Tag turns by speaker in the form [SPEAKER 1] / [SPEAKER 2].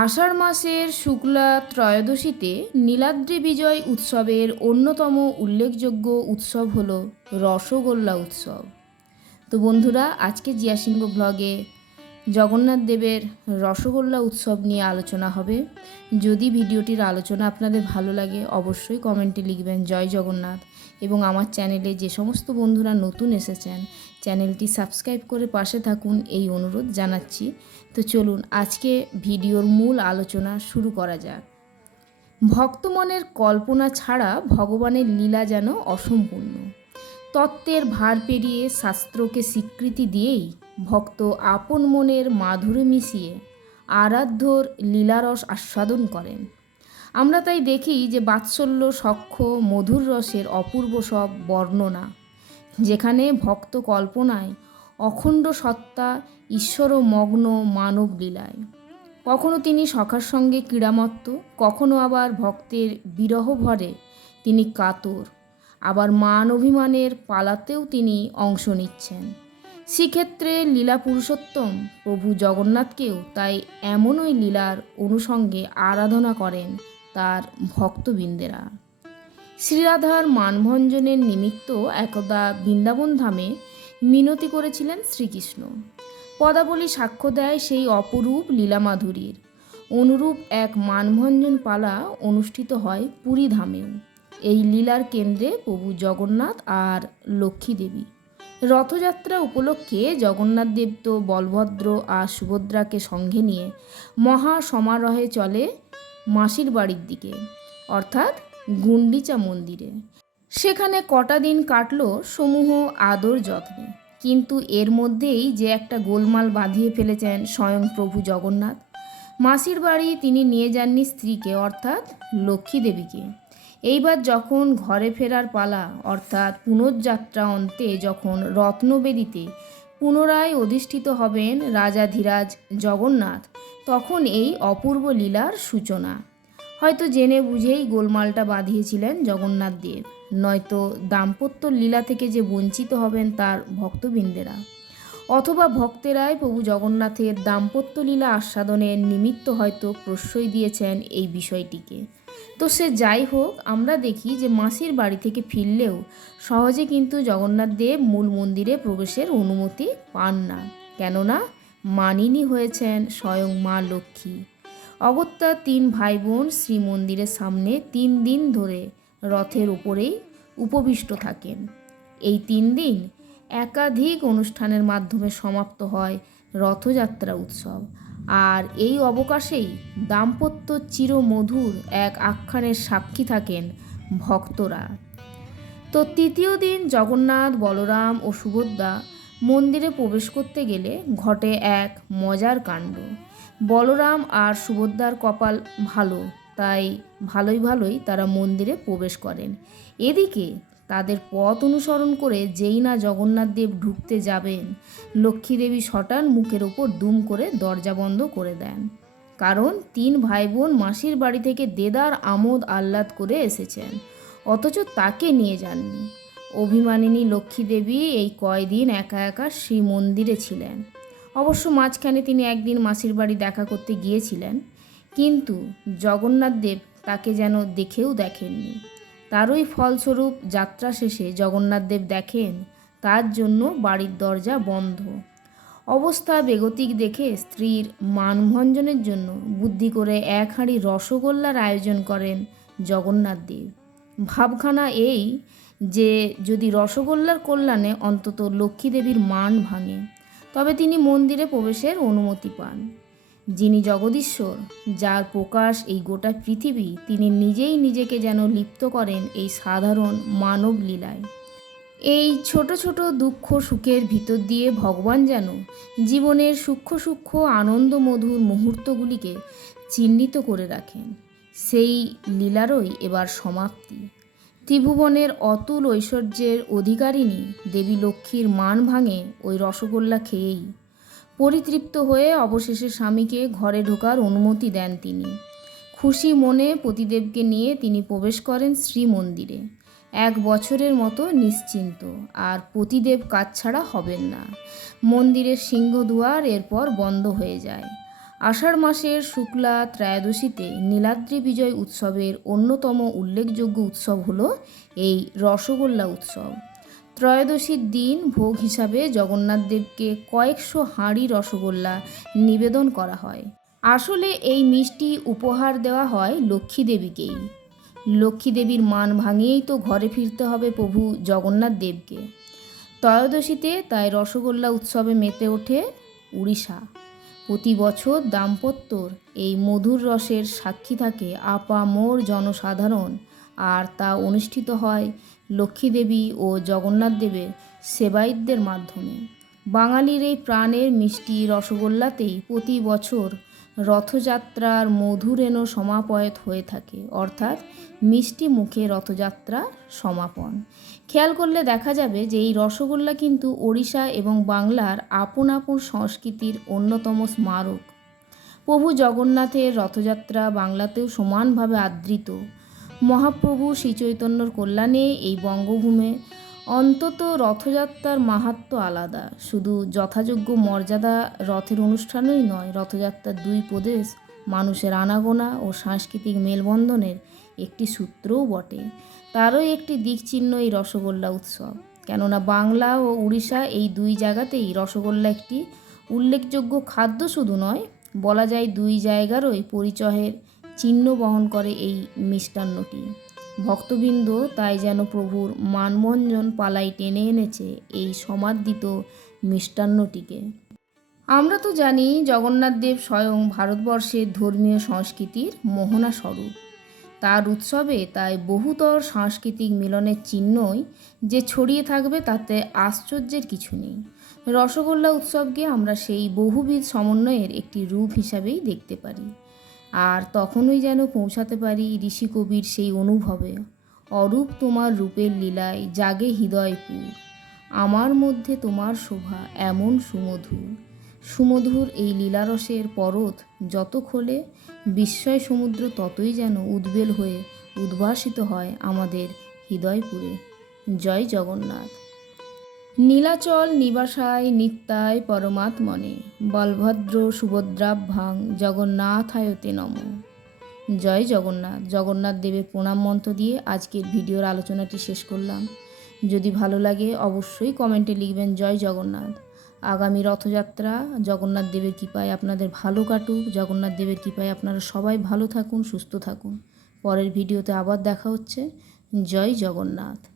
[SPEAKER 1] আষাঢ় মাসের শুক্লা ত্রয়োদশীতে নীলাদ্রি বিজয় উৎসবের অন্যতম উল্লেখযোগ্য উৎসব হল রসগোল্লা উৎসব। তো বন্ধুরা, আজকে জিয়াসিংহ ব্লগে জগন্নাথ দেবের রসগোল্লা উৎসব নিয়ে আলোচনা হবে। যদি ভিডিওটির আলোচনা আপনাদের ভালো লাগে, অবশ্যই কমেন্টে লিখবেন জয় জগন্নাথ। এবং আমার চ্যানেলে যে সমস্ত বন্ধুরা নতুন এসেছেন, চ্যানেলটি সাবস্ক্রাইব করে পাশে থাকুন। এই অনুরোধ জানাচ্ছি। তো চলুন আজকে ভিডিওর মূল আলোচনা শুরু করা যাক। ভক্তমনের কল্পনা ছাড়া ভগবানের লীলা যেন অসম্পূর্ণ। তত্ত্বের ভার পেরিয়ে শাস্ত্রকে স্বীকৃতি দিয়েই ভক্ত আপন মনের মাধুরী মিশিয়ে আরাধ্যর লীলারস আস্বাদন করেন। আমরা তাই দেখি যে বাৎসল্য, সখ্য, মধুর রসের অপূর্ব সব বর্ণনা, যেখানে ভক্ত কল্পনায় অখণ্ড সত্তা, ঈশ্বর ও মগ্ন মানব লীলায়। কখনো তিনি সখার সঙ্গে ক্রীড়ামত্ত, কখনো আবার ভক্তের বিরহ ভরে তিনি কাতর। আবার মান অভিমানের পালাতেও তিনি অংশ নিচ্ছেন। সেক্ষেত্রে লীলা পুরুষোত্তম প্রভু জগন্নাথকেও তাই এমনই লীলার অনুষঙ্গে আরাধনা করেন তার ভক্তবৃন্দেরা। শ্রীরাধার মানভঞ্জনের নিমিত্ত একদা বৃন্দাবন ধামে মিনতি করেছিলেন শ্রীকৃষ্ণ। পদাবলী সাক্ষ্য দেয় সেই অপরূপ লীলামাধুরীর। অনুরূপ এক মানভঞ্জন পালা অনুষ্ঠিত হয় পুরী ধামেও। এই লীলার কেন্দ্রে প্রভু জগন্নাথ আর লক্ষ্মী দেবী। রথযাত্রা উপলক্ষে জগন্নাথ দেব তো বলভদ্র আর সুভদ্রাকে সঙ্গে নিয়ে মহা সমারোহে চলে মাসির বাড়ির দিকে, অর্থাৎ গুন্ডিচা মন্দিরে। সেখানে কটা দিন কাটল সমূহ আদর যত্নে। কিন্তু এর মধ্যেই যে একটা গোলমাল বাঁধিয়ে ফেলেছেন স্বয়ং প্রভু জগন্নাথ। মাসির বাড়ি তিনি নিয়ে যাননি স্ত্রীকে, অর্থাৎ লক্ষ্মী দেবীকে এইবার যখন ঘরে ফেরার পালা, অর্থাৎ পুনর্যাত্রা অন্তে যখন রত্নবেদিতে পুনরায় অধিষ্ঠিত হবেন রাজাধিরাজ জগন্নাথ, তখন এই অপূর্ব লীলার সূচনা। হয়তো জেনে বুঝেই গোলমালটা বাঁধিয়েছিলেন জগন্নাথ দেব। নয়তো দাম্পত্য লীলা থেকে যে বঞ্চিত হবেন তার ভক্তবৃন্দেরা। অথবা ভক্তেরাই প্রভু জগন্নাথের দাম্পত্য লীলা আস্বাদনের নিমিত্ত হয়তো প্রশ্রয় দিয়েছেন এই বিষয়টিকে। তো সে যাই হোক, আমরা দেখি যে মাসির বাড়ি থেকে ফিরলেও সহজে কিন্তু জগন্নাথ দেব মূল মন্দিরে প্রবেশের অনুমতি পান না। কেননা মানিনী হয়েছেন স্বয়ং মা লক্ষ্মী। অগত্যা তিন ভাই বোন শ্রীমন্দিরের সামনে তিন দিন ধরে রথের উপরেই উপবিষ্ট থাকেন। এই তিন দিন একাধিক অনুষ্ঠানের মাধ্যমে সমাপ্ত হয় রথযাত্রা উৎসব। আর এই অবকাশেই দাম্পত্য চিরমধুর এক আখ্যানের সাক্ষী থাকেন ভক্তরা। তো তৃতীয় দিন জগন্নাথ, বলরাম ও সুভদ্রা মন্দিরে প্রবেশ করতে গেলে ঘটে এক মজার কাণ্ড। বলরাম আর সুভদ্রার কপাল ভালো, তাই ভালোই ভালোই তারা মন্দিরে প্রবেশ করেন। এদিকে তাদের পথ অনুসরণ করে যেই না জগন্নাথ দেব ঢুকতে যাবেন, লক্ষ্মীদেবী শটান মুখের ওপর দুম করে দরজা বন্ধ করে দেন। কারণ তিন ভাই বোন মাসির বাড়ি থেকে দেদার আমোদ আহ্লাদ করে এসেছেন, অথচ তাকে নিয়ে যাননি। অভিমানিনী লক্ষ্মী দেবী এই কয়দিন একা একা শ্রী মন্দিরে ছিলেন। অবশ্য মাঝখানে তিনি একদিন মাসির বাড়ি দেখা করতে গিয়েছিলেন, কিন্তু জগন্নাথ দেব তাকে যেন দেখেও দেখেননি। তারই ফলস্বরূপ যাত্রা শেষে জগন্নাথ দেব দেখেন, তার জন্য বাড়ির দরজা বন্ধ। অবস্থা বেগতিক দেখে স্ত্রীর মানভঞ্জনের জন্য বুদ্ধি করে এক হাঁড়ি রসগোল্লার আয়োজন করেন জগন্নাথ দেব। ভাবখানা এই যে যদি রসগোল্লার কল্যাণে অন্তত লক্ষ্মী দেবীর মান ভাঙে তবে তিনি মন্দিরে প্রবেশের অনুমতি পান। যিনি জগদীশ্বর, যার প্রকাশ এই গোটা পৃথিবী, তিনি নিজেই নিজেকে যেন লিপ্ত করেন এই সাধারণ মানব লীলায়। এই ছোট ছোট দুঃখ সুখের ভিতর দিয়ে ভগবান যেন জীবনের সূক্ষ্ম সূক্ষ্ম আনন্দ মধুর মুহূর্তগুলিকে চিহ্নিত করে রাখেন, সেই লীলারই এবার সমাপ্তি। ত্রিভুবনের অতুল ঐশ্বর্যের অধিকারিণী দেবী লক্ষ্মীর মান ভাঙে ওই রসগোল্লা খেয়েই। পরিতৃপ্ত হয়ে অবশেষে স্বামীকে ঘরে ঢোকার অনুমতি দেন তিনি। খুশি মনে পতিদেবকে নিয়ে তিনি প্রবেশ করেন শ্রীমন্দিরে। এক বছরের মতো নিশ্চিন্ত, আর পতিদেব কাজ ছাড়া হবেন না। মন্দিরের সিংহদুয়ার এরপর বন্ধ হয়ে যায়। আষাঢ় মাসের শুক্লা ত্রয়োদশীতে নীলাদ্রি বিজয় উৎসবের অন্যতম উল্লেখযোগ্য উৎসব হল এই রসগোল্লা উৎসব। ত্রয়োদশীর দিন ভোগ হিসাবে জগন্নাথ দেবকে কয়েকশো হাঁড়ি রসগোল্লা নিবেদন করা হয়। আসলে এই মিষ্টি উপহার দেওয়া হয় লক্ষ্মী দেবীকেই। লক্ষ্মী দেবীর মান ভাঙিয়েই তো ঘরে ফিরতে হবে প্রভু জগন্নাথ দেবকে। ত্রয়োদশীতে তাই রসগোল্লা উৎসবে মেতে ওঠে উড়িষ্যা। প্রতি বছর দাম্পত্যর এই মধুর রসের সাক্ষী থাকে আপামোর জনসাধারণ। আর তা অনুষ্ঠিত হয় লক্ষ্মীদেবী ও জগন্নাথ দেবের সেবায়িতদের মাধ্যমে। বাঙালির এই প্রাণের মিষ্টি রসগোল্লাতেই প্রতি বছর রথযাত্রার মধুরেণ সমাপয়ত হয়ে থাকে, অর্থাৎ মিষ্টি মুখে রথযাত্রা সমাপন। খেয়াল করলে দেখা যাবে যে এই রসগোল্লা কিন্তু ওড়িশা এবং বাংলার আপন আপন সংস্কৃতির অন্যতম স্মারক। প্রভু জগন্নাথের রথযাত্রা বাংলাতেও সমানভাবে আদৃত। মহাপ্রভু শ্রীচৈতন্যর কল্যাণে এই বঙ্গভূমে অন্তত রথযাত্রার মাহাত্ম্য আলাদা। শুধু যথাযোগ্য মর্যাদা রথের অনুষ্ঠানই নয়, রথযাত্রার দুই প্রদেশ, মানুষের আনাগোনা ও সাংস্কৃতিক মেলবন্ধনের একটি সূত্রও বটে। তারই একটি দিকচিহ্ন এই রসগোল্লা উৎসব। কেননা বাংলা ও উড়িষ্যা এই দুই জায়গাতেই রসগোল্লা একটি উল্লেখযোগ্য খাদ্য শুধু নয়, বলা যায় দুই জায়গারই পরিচয়ের চিহ্ন বহন করে এই মিষ্টান্নটি। ভক্তবৃন্দ তাই যেন প্রভুর মানমঞ্জন পালাই টেনে এনেছে এই সমাদৃত মিষ্টান্নটিকে। আমরা তো জানি জগন্নাথ দেব স্বয়ং ভারতবর্ষের ধর্মীয় সংস্কৃতির মোহনা স্বরূপ। তার উৎসবে তাই বহুতর সাংস্কৃতিক মিলনের চিহ্নই যে ছড়িয়ে থাকবে তাতে আশ্চর্যের কিছু নেই। রসগোল্লা উৎসবকে আমরা সেই বহুবিধ সমন্বয়ের একটি রূপ হিসাবেই দেখতে পারি। আর তখনই যেন পৌঁছাতে পারি ঋষি কবির সেই অনুভবে। অরূপ তোমার রূপের লীলায় জাগে হৃদয়পুর। আমার মধ্যে তোমার শোভা এমন সুমধুর। সুমধুর এই লীলারসের পরত যত খোলে, বিস্ময় সমুদ্র ততই যেন উদ্বেল হয়ে উদ্ভাসিত হয় আমাদের হৃদয়পুরে। জয় জগন্নাথ। নীলাচল নিবাসায় নিত্যায় পরমাত্মনে, বলভদ্র সুভদ্রাভ্যাং জগন্নাথায়তে নম। জয় জগন্নাথ। জগন্নাথ দেবের প্রণাম মন্ত্র দিয়ে আজকের ভিডিওর আলোচনাটি শেষ করলাম। যদি ভালো লাগে অবশ্যই কমেন্টে লিখবেন, জয় জগন্নাথ। আগামী রথযাত্রা, জগন্নাথ দেবের কৃপায় আপনাদের ভালো কাটুক। জগন্নাথ দেবের কৃপায় আপনারা সবাই ভালো থাকুন, সুস্থ থাকুন। পরের ভিডিওতে আবার দেখা হচ্ছে। জয় জগন্নাথ।